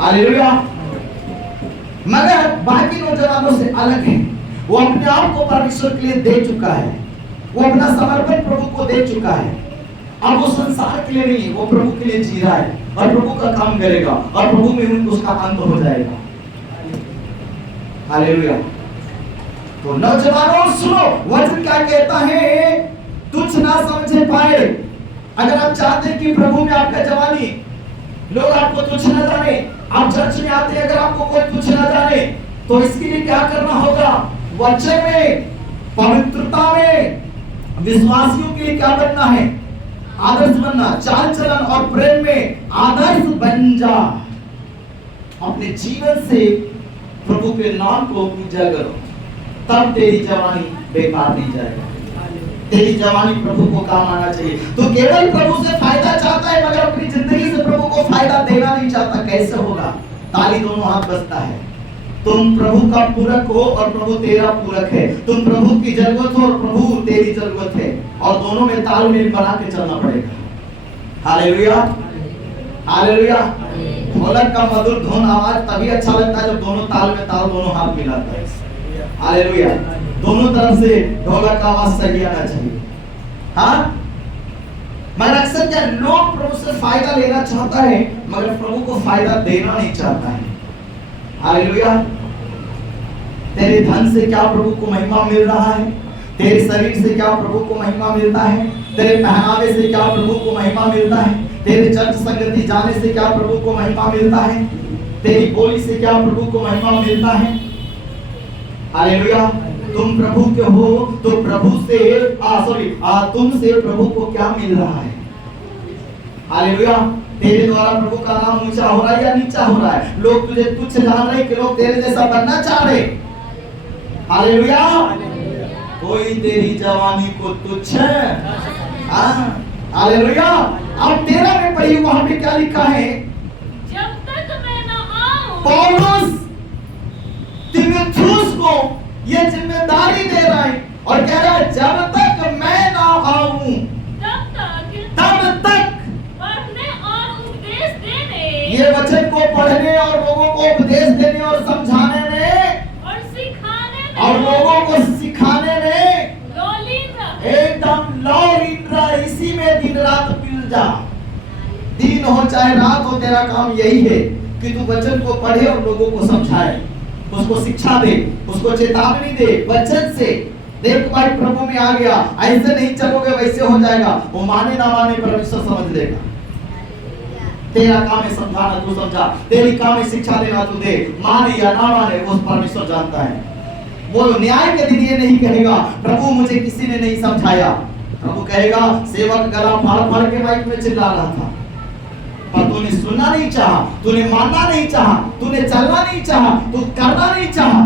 Hallelujah. मगर बाकी नौजवानों से अलग है, वो अपने आप को परमेश्वर के लिए दे चुका है, वो अपना समर्पण प्रभु को दे चुका है। अब वो संसार के लिए नहीं, वो प्रभु के लिए जी रहा है और प्रभु का काम करेगा और प्रभु में उसका अंत हो जाएगा। हालेलुया। तो नौजवानों सुनो, वचन क्या कहता है, तुच्छ ना समझे पाए। अगर आप चाहते हैं कि प्रभु में आपका जवानी लोग आपको तुच्छ ना जाने, आप चर्च में आते हैं अगर आपको कोई तुच्छ ना जाने, तो इसके लिए क्या करना होगा? वचन में, पवित्रता में, विश्वासियों के लिए क्या बनना है? आदर्श बनना, चाल चलन और प्रेम में आदर्श बन जा। अपने जीवन से प्रभु के नाम को पूजा करो, तब तेरी जवानी बेकार नहीं जाएगा। तेरी जवानी प्रभु को काम आना चाहिए। तो केवल प्रभु से फायदा चाहता है मगर अपनी जिंदगी से प्रभु को फायदा देना नहीं चाहता, कैसे होगा? ताली दोनों हाथ बजता है। तुम प्रभु का पूरक हो और प्रभु तेरा पूरक है। तुम प्रभु की जरूरत हो और प्रभु तेरी जरूरत है, और दोनों में तालमेल बना के चलना पड़ेगा। Hallelujah, hallelujah. ढोलक का मधुर धुन आवाज तभी अच्छा लगता है जब दोनों ताल में ताल दोनों हाथ मिलाते हैं। हालेलुया। दोनों तरफ से ढोलक का आवाज सही आना चाहिए। हाँ, मगर अक्सर क्या लोग प्रभु से फायदा लेना चाहता है मगर प्रभु को फायदा देना नहीं चाहता है। हालेलुया। तेरे धन से क्या प्रभु को महिमा मिल रहा है? तेरे शरीर से क्या प्रभु को महिमा मिलता है? तेरे पहनावे से क्या प्रभु को महिमा मिलता है? तेरे चर्च संगति जाने से क्या प्रभु को महिमा मिलता है? तेरी बोली से क्या प्रभु को महिमा मिलता है? हालेलुया। तुम प्रभु के हो तो प्रभु से तुमसे प्रभु को क्या मिल रहा है? हालेलुया। तेरे द्वारा प्रभु का नाम ऊंचा हो रहा है या नीचा हो रहा है? लोग तुझे तुच्छ जान रहे कि लोग तेरे जैसा बनना चाह रहे? हालेलुया। कोई तेरी जवानी को तुच्छ, हालेलुया। अब 13 में पढ़िए, वहां पे क्या लिखा है? जब तक मैं न आऊं। पौलुस तीमुथियुस को ये जिम्मेदारी दे रहा है और कह रहा है जब तक मैं ना आऊं तब तक पढ़ने और उपदेश देने, ये वचन को पढ़ने और लोगों को उपदेश देने और समझाने में और सिखाने में और लोगों को सिखाने में लौलीन रह। एकदम लौलीन रह, इसी में दिन रात मिल जा। दिन हो चाहे रात हो, तेरा काम यही है कि तू वचन को पढ़े और लोगों को समझाए, उसको शिक्षा दे, उसको चेतावनी दे वचन से। देख भाई प्रभु में आ गया, ऐसे नहीं चलोगे वैसे हो जाएगा। वो माने ना माने परमेश्वर समझ लेगा। तेरा काम है समझाना, तू समझा। तेरी काम है शिक्षा देना, तू दे। माने या ना माने वो परमेश्वर जानता है। वो न्याय के दिन ये नहीं कहेगा प्रभु मुझे किसी ने नहीं समझाया। प्रभु कहेगा सेवक गला फाड़ फाड़ के माइक में चिल्ला रहा था, पर तूने सुनना नहीं चाहा, तूने मानना नहीं चाहा, तूने चलना नहीं चाहा, तू करना नहीं चाहा।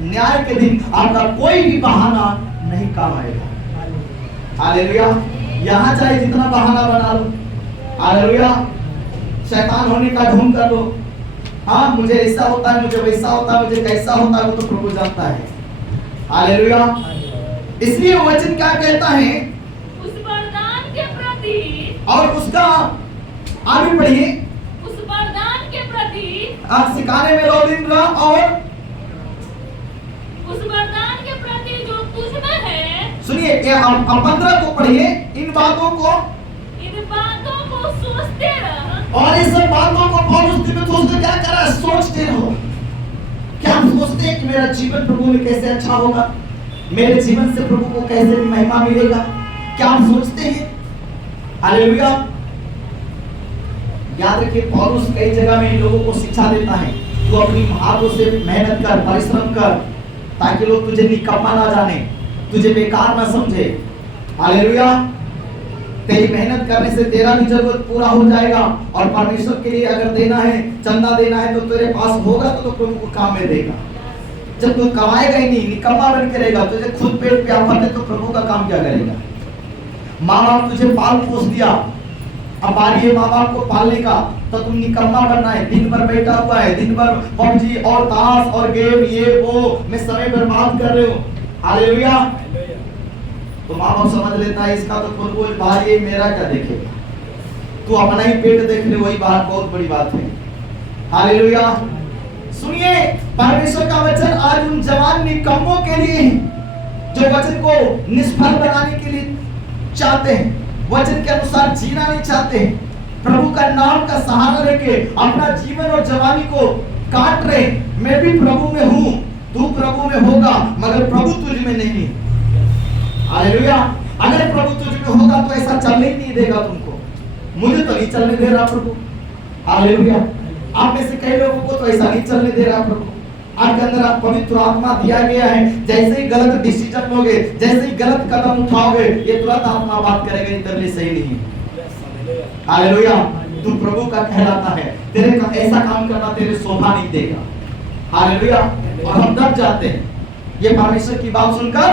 न्याय के दिन आपका कोई भी बहाना नहीं काम आएगा। हालेलुया। यहाँ चाहे जितना बहाना बना लो, हालेलुया, शैतान होने का ढोंग कर लो, हाँ मुझे ऐसा होता है, मुझे वैसा होता है, मुझे कैसा होता है, वो तो प्रभु जानता है। हालेलुया। इसलिए वचन क्या कहता है? उस वरदान के प्रति, और उसका आगे पढ़िए, उस वरदान के प्रति आप सिखाने में लौलीन रहा और उस वरदान के प्रति जो तुझ में है। सुनिए, आप 15 को पढ़िए। इन बातों को सोचते रह। और इस सब बातों को पौलुस तीमुथियुस को क्या कर रहा है? सोचते रहो। क्या आप सोचते हैं कि मेरा जीवन प्रभु में कैसे अच्छा होगा, मेरे जीवन से प्रभु को कैसे महिमा मिलेगा? क्या आप सोचते हैं? हालेलुया। याद रखिए पौलुस कई जगह में लोगों को शिक्षा देता है, तू अपनी हाथों से मेहनत कर, परिश्रम कर, ताकि लोग तुझे निकम्मा ना जाने, तुझे बेकार ना समझे। हालेलुया। तेरी मेहनत करने से तेरा भी जरूरत पूरा हो जाएगा, और परमेश्वर के लिए अगर देना है, चंदा देना है, तो तेरे पास होगा तो प्रभु को काम में देगा। जब तू कमाएगा ही नहीं, निकम्मा बन के रहेगा, तुझे खुद पेट प्यासा है, तो प्रभु का काम क्या करेगा? माँ बाप तुझे पाल पोस दिया, अब बारी है माँ बाप को पालने का, तो तुम निकम्मा बनना है। दिन भर बैठा हुआ है, दिन भर पबजी और ताश और गेम ये वो में समय बर्बाद कर रहे हो। हालेलुया। तो माँ बाप समझ लेता है इसका तो खुद बोझ भारी है, मेरा क्या देखेगा? तू अपना ही पेट देख ले, वही बात बहुत बड़ी बात है। हालेलुया। सुनिए, परमेश्वर का वचन आज उन जवान निकम्मों के लिए है जो वचन को निष्फल बनाने के लिए चाहते हैं, वचन के अनुसार जीना नहीं चाहते हैं, प्रभु का नाम का सहारा लेके अपना जीवन और जवानी को काट रहे। मैं भी प्रभु में हूं, तू प्रभु में होगा, मगर प्रभु तुझ में नहीं है। हालेलुया। अगर प्रभु तुझ में होगा तो ऐसा चलने ही नहीं देगा तुमको। मुझे तो नहीं चलने दे रहा प्रभु। हालेलुया। आप में से कई लोगों को तो ऐसा नहीं चलने दे रहा प्रभु। आपके अंदर आप पवित्र आत्मा दिया गया है, जैसे ही गलत डिसीजन लोगे, जैसे ही गलत कदम उठाओगे, ये तुरंत आत्मा बात करेगा तेरे लिए सही नहीं है। हालेलुया। तू प्रभु का कहलाता है, तेरे का ऐसा काम करना तेरे शोभा नहीं देगा। हालेलुया। और हम दब जाते हैं ये परमेश्वर की बात सुनकर,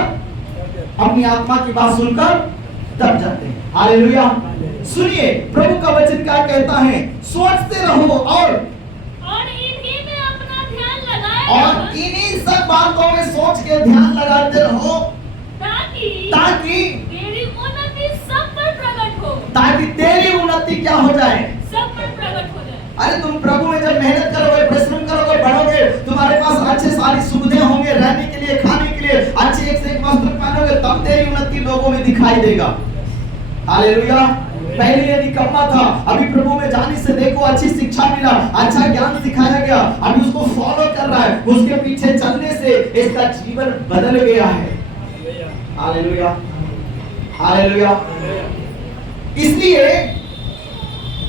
अपनी आत्मा की बात सुनकर दब जाते हैं। हालेलुया। सुनिए, प्रभु का वचन क्या कहता है, सोचते रहो और इन्हीं में अपना ध्यान लगाए और इन्हीं सब बातों में सोच के ध्यान लगाते रहो, ताकि तेरी उन्नति सब पर प्रकट हो। ताकि तेरी उन्नति क्या हो जाए, सब पर प्रकट हो जाए। अरे तुम प्रभु में जब मेहनत करोगे, परिश्रम करोगे, बढ़ोगे, तुम्हारे पास अच्छे सारी सुविधाएं होंगे, रहने के लिए, खाने के लिए, अच्छे एक से एक वस्त्र पहनोगे, तब तेरी उन्नति लोगों में दिखाई देगा। हालेलुया। पहले ये निकम्मा था, अभी प्रभु में जाने से देखो अच्छी शिक्षा मिला, अच्छा ज्ञान सिखाया गया, अभी उसको फॉलो कर रहा है, उसके पीछे चलने से इसका जीवन बदल गया है। हालेलुया। हालेलुया। इसलिए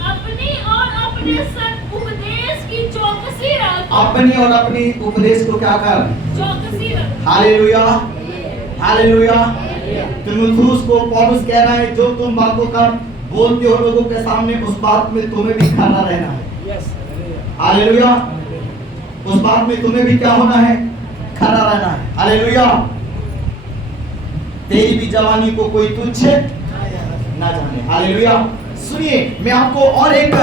अपनी और अपने सत उपदेश की चौकसी रख। अपनी और अपनी उपदेश को क्या कर, चौकसी रख। हालेलुया। हालेलुया। तीमुथियुस को पौलुस कह रहा है, जो तुम बातों का बोलते हो लोगों के सामने, उस बात में तुम्हें भी खरा रहना है। हालेलुया। उस बात में तुम्हें भी क्या होना है, खरा रहना है। हालेलुया। तेरी भी जवानी को कोई तुच्छ ना जाने। हालेलुया। सुनिए, मैं आपको और एक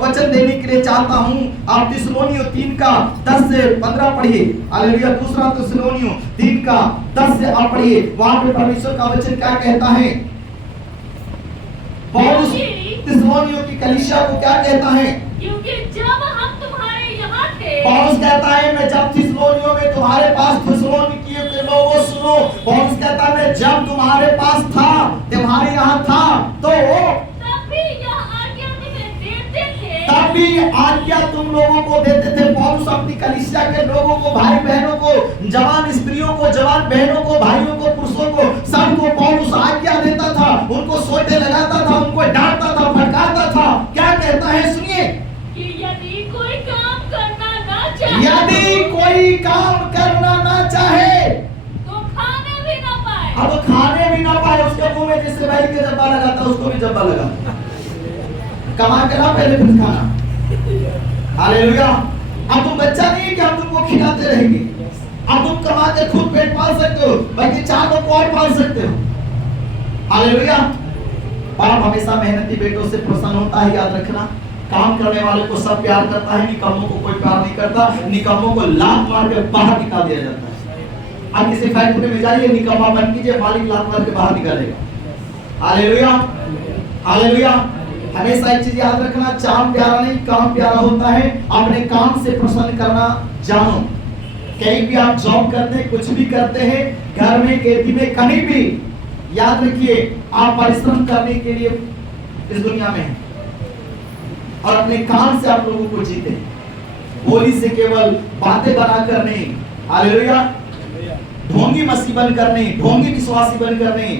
वचन देने के लिए चाहता हूं। आप थिस्सलुनीयों 3 का 10 से 15 पढ़िए। हालेलुया। दूसरा थिस्सलुनीयों 3 का 10 से आप पढ़िए, वहां पे परमेश्वर का वचन क्या कहता है। पौलुस थिस्सलुनीयों की कलीसिया को क्या कहता है, क्योंकि जब हम तुम्हारे यहाँ थे, पौलुस कहता है, मैं जब थिस्सलुनीयों में तुम्हारे पास, थिस्सलुनीकियों के लोगों सुनो, पौलुस कहता है, मैं जब तुम्हारे पास था, तुम्हारे यहाँ था, तो तब भी आज्ञा तुम लोगों को देते थे। पौलुस अपनी कलीसिया के लोगों को, भाई बहनों को, जवान स्त्रियों को, जवान बहनों को, भाइयों को, पुरुषों को, सबको पौलुस आज्ञा देता था, उनको सोटे लगाता था, उनको डांटता था, फटकारता था। क्या कहता है, सुनिए, कि यदि कोई काम करना ना चाहे, यदि कोई काम करना ना चाहे, तो खाने भी ना पाए। अब खाने भी ना पाए, उसके मुंह में जिससे बैल के जब्बा लगाता उसको भी जब्बा लगा, कमा के ना पहले फिर खाना। हालेलुया। अब तुम बच्चा नहीं है कि हम तुमको खिलाते रहेंगे, अब तुम कमा के खुद पेट पाल सकते हो, बल्कि 4 लोग को और पाल सकते हो। हालेलुया। बाप हमेशा मेहनती बेटों से प्रसन्न होता है, याद रखना। काम करने वाले को सब प्यार करता है, निकम्मों को कोई प्यार नहीं करता। निकम्मों को लात मार के बाहर निकाल दिया जाता है। आप किसी फैक्ट्री में जाइए, निकम्मा बन कीजिए, मालिक लात मार के बाहर निकालेगा। हालेलुया। हालेलुया। हमेशा एक चीज याद रखना, चाम प्यारा नहीं, काम प्यारा होता है। अपने काम से प्रसन्न करना जानो। कहीं भी आप जॉब करते हैं, कुछ भी करते हैं, घर में, खेती में, कहीं भी, याद रखिए आप परिश्रम करने के लिए इस दुनिया में हैं और अपने काम से आप लोगों को जीते। बोली से केवल बातें बनाकर नहीं। हालेलुया। ढोंगी मसीह बनकर नहीं, ढोंगी विश्वासी बनकर नहीं।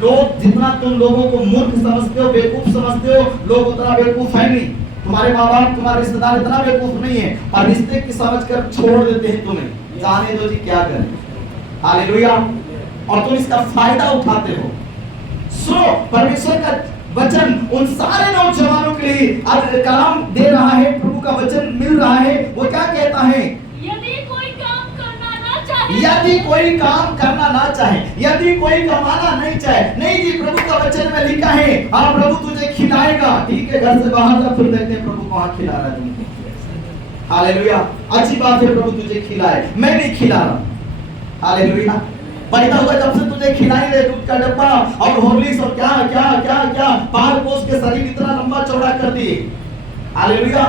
लोग जितना तुम लोगों को मूर्ख समझते हो, बेवकूफ समझते हो, लोग उतना बेवकूफ है नहीं। तुम्हारे माँ बाप, तुम्हारे रिश्तेदार इतना बेवकूफ नहीं है, और रिश्ते की समझकर छोड़ देते हैं तुम्हें, जाने दो जी क्या करें। हालेलुया। और तुम इसका फायदा उठाते हो। सुनो, परमेश्वर का वचन उन सारे नौजवानों के लिए आज कलाम दे रहा है, प्रभु का वचन मिल रहा है। वो क्या कहता है, यदि कोई काम करना ना चाहे, यदि कोई काम करना ना चाहे, यदि कोई कमाना नहीं चाहे, नहीं जी, प्रभु का वचन में लिखा है, हाँ प्रभु तुझे खिलाएगा। ठीक है, घर से बाहर जा, फिर देखते हैं प्रभु कहाँ खिला रहा है तुमको। हालेलुया। अच्छी बात है, प्रभु तुझे खिलाए, मैं नहीं खिला रहा। हालेलुया। पैदा हुआ जब से तुझे खिलाई रहे, दूध का डब्बा और हॉर्लिक्स और क्या क्या क्या क्या, पाल पोस के शरीर इतना लंबा चौड़ा कर दिए। हालेलुया।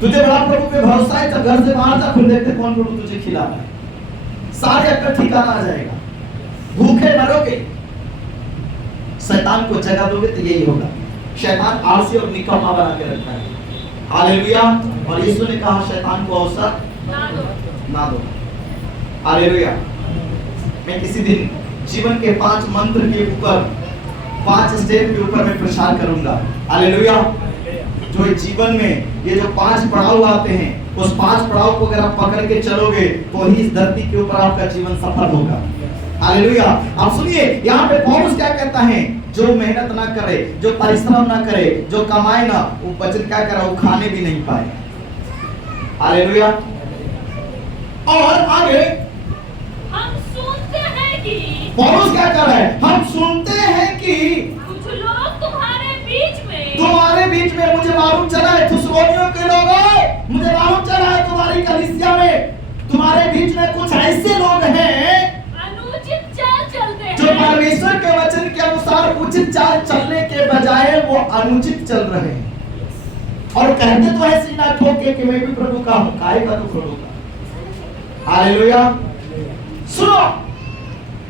तुझे बड़ा प्रभु पे भरोसा है, जब घर से बाहर जा फिर देखते कौन प्रभु तुझे खिला रहा है। सारे अक्कर ठिकाना आ जाएगा, भूखे मरोगे, शैतान को जगह दोगे तो यही होगा। शैतान आलसी और निकम्मा बना के रखता है। हालेलुया। और यीशु ने कहा शैतान को अवसर ना दो। हालेलुया। मैं किसी दिन जीवन के 5 मंत्र के ऊपर, 5 स्टेप के ऊपर मैं प्रचार करूंगा। हालेलुया। जो जीवन में ये जो 5 पड़ाव आते हैं, उस 5 पड़ाव को अगर आप पकड़ के चलोगे तो ही इस धरती के ऊपर आपका जीवन सफल होगा। हालेलुया। आप सुनिए यहाँ पे पौलुस क्या कहता है, जो मेहनत ना करे, जो परिश्रम ना करे, जो कमाए ना, वो वचन क्या करे, वो खाने भी नहीं पाए। हालेलुया। और आगे हम सुनते हैं कि पौलुस क्या कर रहा है, हम सुनते हैं कि कुछ लोग तुम्हारे बीच में, मुझे मालूम चला है, थुस्सलोनियों के लोगों, मुझे मालूम चला है तुम्हारी कलीसिया में, तुम्हारे बीच में कुछ ऐसे लोग हैं अनुचित चाल चलते हैं, जो परमेश्वर के वचन के अनुसार उचित चाल चलने के बजाय वो अनुचित चल रहे हैं। और कहते तो है सीना ठोक के कि मैं भी प्रभु का हूं, खाएगा तो प्रभु का। हालेलुया। सुनो,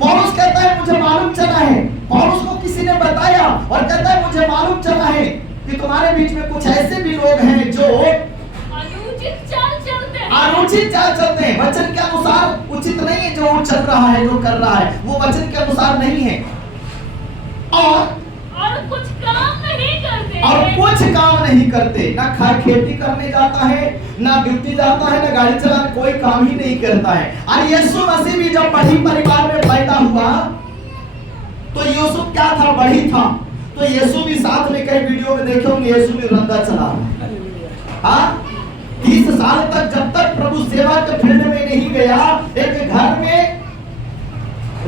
पौलुस कहता है मुझे मालूम चला है, पौलुस को किसी ने बताया और कहता है मुझे मालूम चला है कि तुम्हारे बीच में कुछ ऐसे भी लोग हैं जो अनुचित चाल चलते हैं, अनुचित चाल चलते हैं, वचन के अनुसार उचित नहीं है जो चल रहा है, जो कर रहा है वो वचन के अनुसार नहीं है, और कुछ काम नहीं करते, ना खेती करने जाता है, ना ड्यूटी जाता है, ना गाड़ी चलाने, कोई काम ही नहीं करता है। और यीशु मसीह भी जब बड़ी परिवार में पैदा हुआ तो यूसुफ क्या था, बड़ी था, तो यीशु भी साथ में कई वीडियो में देखे होंगे, यीशु भी रंदा चला रहा है। 30 साल तक जब तक प्रभु सेवा के फील्ड में नहीं गया, एक घर में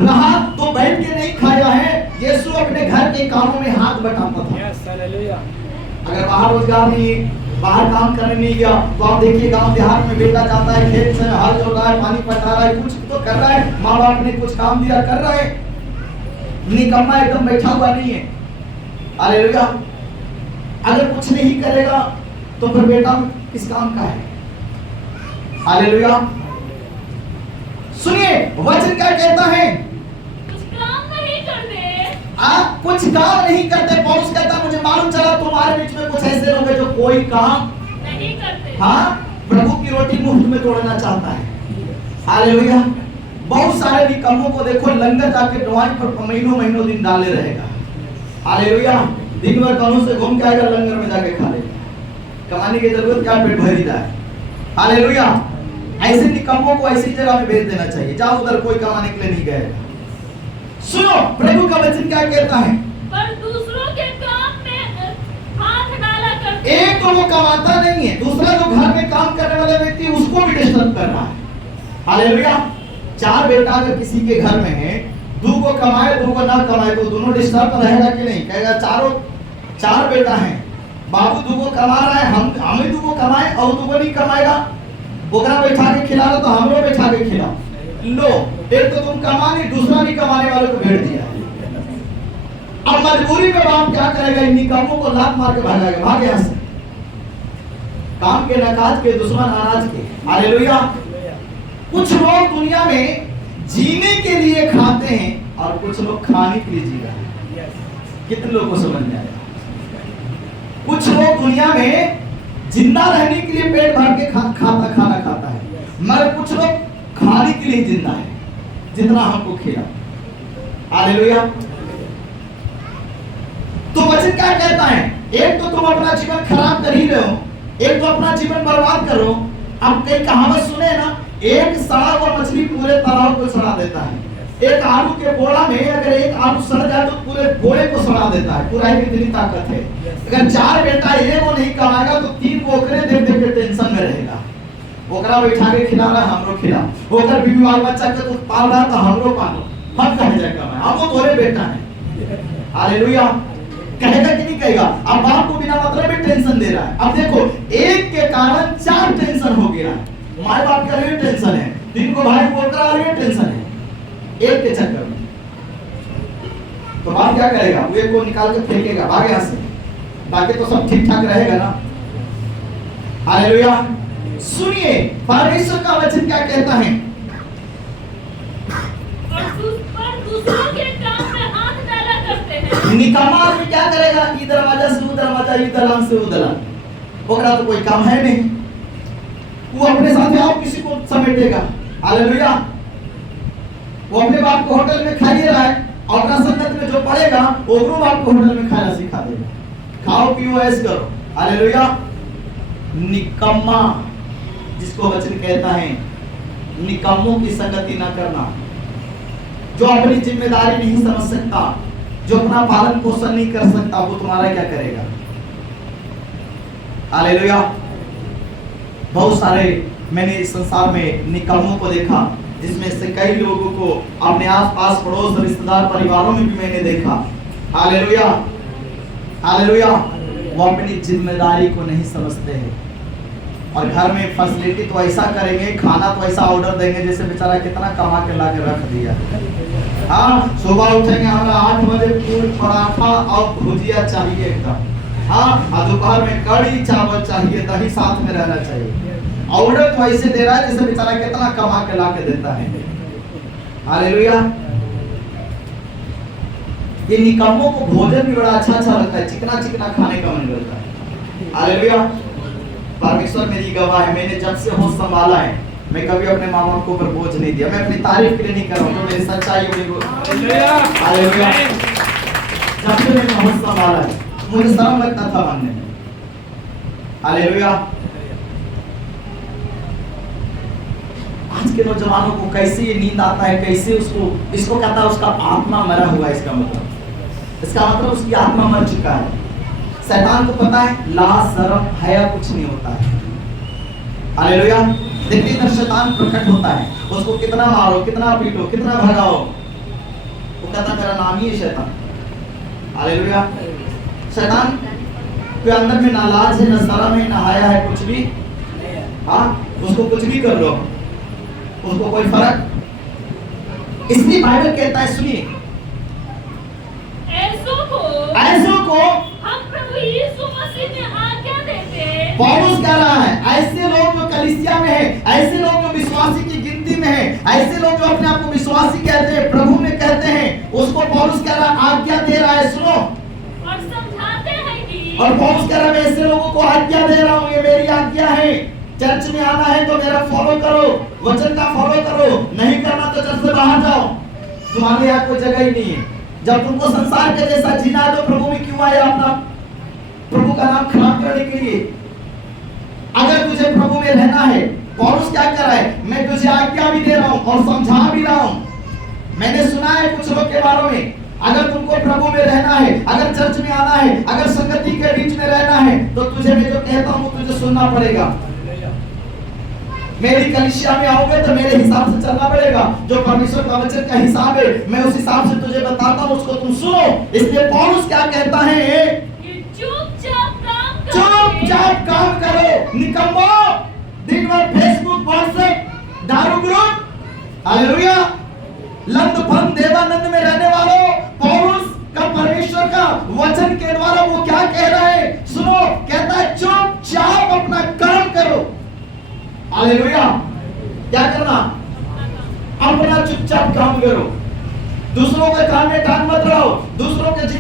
रहा तो बैठ के नहीं खाया है, यीशु अपने घर के कामों में हाथ बटाता था। अगर बाहर रोजगार नहीं, बाहर काम करने नहीं गया तो आप देखिए गांव देहात में बेटा जाता है, खेत से हल जोड़ रहा है, पानी पटा रहा है, कुछ तो कर रहा है, माँ बाप ने कुछ काम दिया कर रहा है, निकम्मा एकदम बैठा हुआ नहीं है। हालेलुया। अगर कुछ नहीं करेगा तो फिर बेटा किस काम का है। हालेलुया। सुनिए वचन क्या कहता है, कुछ काम नहीं करते, आप कुछ काम नहीं करते। पौलुस कहता मुझे मालूम चला तुम्हारे बीच में कुछ ऐसे लोग हैं जो कोई काम नहीं करते। हाँ, प्रभु की रोटी मुफ्त में तोड़ना चाहता है। हालेलुया। बहुत सारे निकम्मों को देखो, लंगर जाके ड्राइंग पर महीनों दिन डाले रहेगा। हालेलुया। दिन भर कानून से घूम के आएगा, लंगर में जाके खा लेगा, कमाने की जरूरत क्या, पेट भर ही जाए। हालेलुया। ऐसे निकम्मों को ऐसी जगह में भेज देना चाहिए, जाओ उधर कोई कमाने के लिए नहीं गएगा। सुनो प्रभु का वचन क्या कहता है, पर दूसरों के काम में हाथ डाला करते। एक तो वो कमाता नहीं है, दूसरा जो घर में काम करने वाला व्यक्ति उसको भी डिस्टर्ब कर रहा है। हालेलुया। 4 बेटा अगर किसी के घर में है, 2 को कमाए 2 को ना कमाए तो दोनों डिस्टर्ब रहेगा कि नहीं, कहेगा 4 बेटा हैं, बाबू 2 को कमा रहा है, हम ही 2 को कमाए और 2 को नहीं कमाएगा, ओकरा बैठा के खिला रहा तो हमरो बैठा के खिला लो, एक तो तुम कमा नहीं, दूसरा भी कमाने वालों को भेज दिया। अब मजबूरी में बाप क्या करेगा, इन निकम्मों को लात मार के भागेगा, भाग यहाँ से, काम के नकाज के दुश्मन अनाज के। हालेलुया। कुछ लोग दुनिया में जीने के लिए खाते हैं और कुछ लोग खाने के लिए जी रहे हैं। कितने लोगों को समझ में आया? कुछ लोग दुनिया में जिंदा रहने के लिए पेट भर के खाना खाता है, मगर कुछ लोग खाने के लिए जिंदा है, जितना हमको खिला। हालेलुया। तो वचन क्या कहता है, एक तो तुम अपना जीवन खराब कर ही रहे हो, एक तो अपना जीवन बर्बाद करो। अब कई कहावत सुने ना, एक सड़ा हुआ मछली पूरे तालाब को सड़ा देता है। एक आलू के बोरा में अगर एक आलू सड़ जाए तो पूरे बोरे को सड़ा देता है, पूरा ही इतनी ताकत है। अगर 4 बेटा ये वो नहीं कमाएगा तो 3 बोकरे देख के टेंशन में रहेगा, ओकरा बैठा के खिला रहा हमरो खिला, ओकर बीवी बाल बच्चा के तो पाल रहा तो हमरो पालो, हम कहे जाए कमाए, हम वो तोरे बेटा है। हालेलुया। कहेगा कि नहीं कहेगा? अब बाप को बिना मतलब में टेंशन दे रहा है। अब देखो, एक के कारण 4 टेंशन हो गया है, माँ बाप के लिए टेंशन है, 3 को भाई बोलकर आ रही टेंशन है, एक के चक्कर में। तो बाप क्या करेगा, वो एक को निकाल के फेंकेगा, भाग यहाँ से, बाकी तो सब ठीक ठाक रहेगा ना। हालेलुया। सुनिए परमेश्वर का वचन क्या कहता है। पर दूसरों के काम में हाथ डाला करते हैं। निकम्मा आदमी क्या करेगा, इधर दरवाजा से उधर दरवाजा, इधर दलान से उधर दलान, ओकरा तो कोई काम है नहीं, वो अपने साथ और किसी को समेटेगा। हालेलुया। वो अपने बाप को होटल में खाइए रहा है और अपना संगत में जो पड़ेगा ओकरो बाप को होटल में खाना सिखा देगा, खाओ पियो ऐश करो। हालेलुया। निकम्मा जिसको वचन कहता है, निकम्मों की संगति ना करना, जो अपनी जिम्मेदारी नहीं समझ सकता, जो अपना पालन पोषण नहीं कर सकता, वो तुम्हारा क्या करेगा। हालेलुया। बहुत सारे मैंने इस संसार में निकम्मों को देखा, जिसमें से कई लोगों को अपने आस-पास पड़ोस रिश्तेदार परिवारों में भी मैंने देखा। हालेलुया। हालेलुया। वो अपनी जिम्मेदारी को नहीं समझते हैं और घर में फैसिलिटी तो ऐसा करेंगे, खाना तो ऐसा ऑर्डर देंगे जैसे बेचारा कितना कमा के ला के रख दिया। हाँ, सुबह उठेंगे हमें 8 बजे पूरी पराठा और भुजिया चाहिए एकदम। हाँ, दोपहर में कड़ी चावल चाहिए, दही साथ में रहना चाहिए। ऑर्डर तो ऐसे दे रहा है जैसे बेचारा कितना कमा के ला के देता है। हालेलुया। ये निकम्मों को भोजन भी बड़ा अच्छा लगता है, चिकना चिकना खाने का मन करता है। हालेलुया। परमेश्वर मेरी गवाह है, मैंने जब से होश संभाला है मैं कभी अपने माँ बाप को ऊपर बोझ नहीं दिया। मैं अपनी तारीफ के लिए नहीं कर रहा हूँ, मेरी सच्चाई है। हालेलुया। जब से मैंने होश संभाला है मुझे शर्म लगता था मानने में। हालेलुया। आज के नौजवानों को कैसे ये नींद आता है, कैसे इसको कहता है उसका आत्मा मरा हुआ है। इसका मतलब उसकी आत्मा मर चुका है। शैतान को पता है लाज शर्म हया कुछ नहीं होता है। हालेलुया। देखिए इधर शैतान प्रकट होता है, उसको कितना मारो, कितना पीटो, कितना भगाओ, वो कहता मेरा नाम ही है शैतान। हालेलुया। शैतान के अंदर में ना लाज है, ना शर्म है, ना हया है, कुछ भी। हाँ, उसको कुछ भी कर लो, उसको कोई फर्क। इसलिए बाइबल कहता है, सुनिए, ऐसों को हम प्रभु यीशु मसीह में आज्ञा देते हैं। पौलुस कह रहा है ऐसे लोग जो कलीसिया में है, ऐसे लोग जो विश्वासी की गिनती में है, ऐसे लोग जो अपने आप को विश्वासी कहते हैं, प्रभु में कहते हैं, उसको पौलुस कह रहा है, आज्ञा दे रहा है, सुनो और समझाते हैं कि, और पौलुस कह रहा है मैं ऐसे लोगों को आज्ञा दे रहा हूँ, ये मेरी आज्ञा है। चर्च में आना है तो मेरा फॉलो करो, वचन का फॉलो करो, नहीं करना तो चर्च से बाहर जाओ, तुम्हारे यहाँ कोई जगह ही नहीं है। जब तुमको संसार के जैसा जीना है तो प्रभु में क्यों आया, अपना प्रभु का नाम खराब करने के लिए। अगर तुझे प्रभु में रहना है, पौलुस क्या कर रहा है, मैं तुझे आज्ञा भी दे रहा हूँ और समझा भी रहा हूँ। मैंने सुना है कुछ लोग के बारे में, अगर तुमको प्रभु में रहना है, अगर चर्च में आना है, अगर संगति के बीच में रहना है, तो तुझे मैं जो कहता हूँ तुझे सुनना पड़ेगा। मेरी कलीसिया में आओगे तो मेरे हिसाब से चलना पड़ेगा, जो परमेश्वर का वचन का हिसाब है मैं उस हिसाब से तुझे बताता हूँ, उसको तुम सुनो। इसलिए पौलुस क्या कहता है, चुपचाप काम करो। निकम्मो, दिन भर फेसबुक व्हाट्सएप दारू ग्रुप, हालेलुया, लंद फंद देवानंद में रहने वालों, पौलुस का परमेश्वर का वचन के द्वारा वो क्या कह रहा है, सुनो। कहता है चुपचाप अपना काम करो। हालेलुया। क्या करना, अपना चुपचाप काम करो, दूसरों के काम में टांग मत लगाओ, दूसरों के जीवन